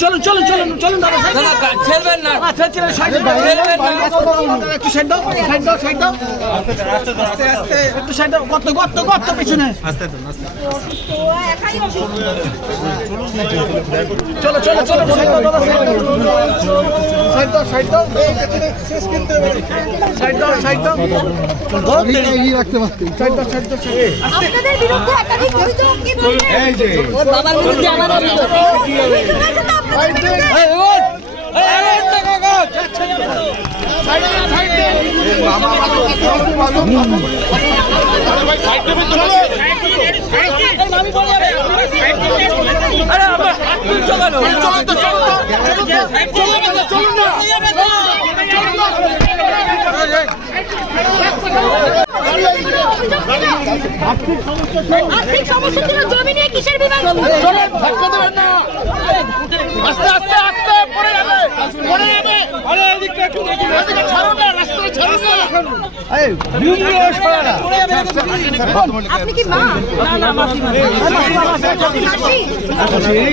চলুন চলুন চলুন চলুন চলুন দাদা ছেড়বেন না। সাইড দাও। একটু সাইড দাও সাইড দাও সাইড দাও। আস্তে আস্তে একটু সাইড দাও গর্ত গর্ত গর্ত পিছনে। তো একাই অসুস্থ। চলো চলো চলো আপনাদের বিরুদ্ধে? আরে আমার হাত তুলছো কেন আর্থিক সমস্যা ছিল জমি নিয়ে কিসের বিবাদ আস্তে আস্তে আস্তে পড়ে যাবে পড়ে যাবে আরে এদিকে একটু এদিকে ছাড়ুন না রাস্তায় ছাড়ুন না আপনি কি মা না না মাসি এই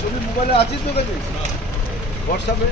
ছবি মোবাইলে আছিস তো কাছে? হোয়াটসঅ্যাপে?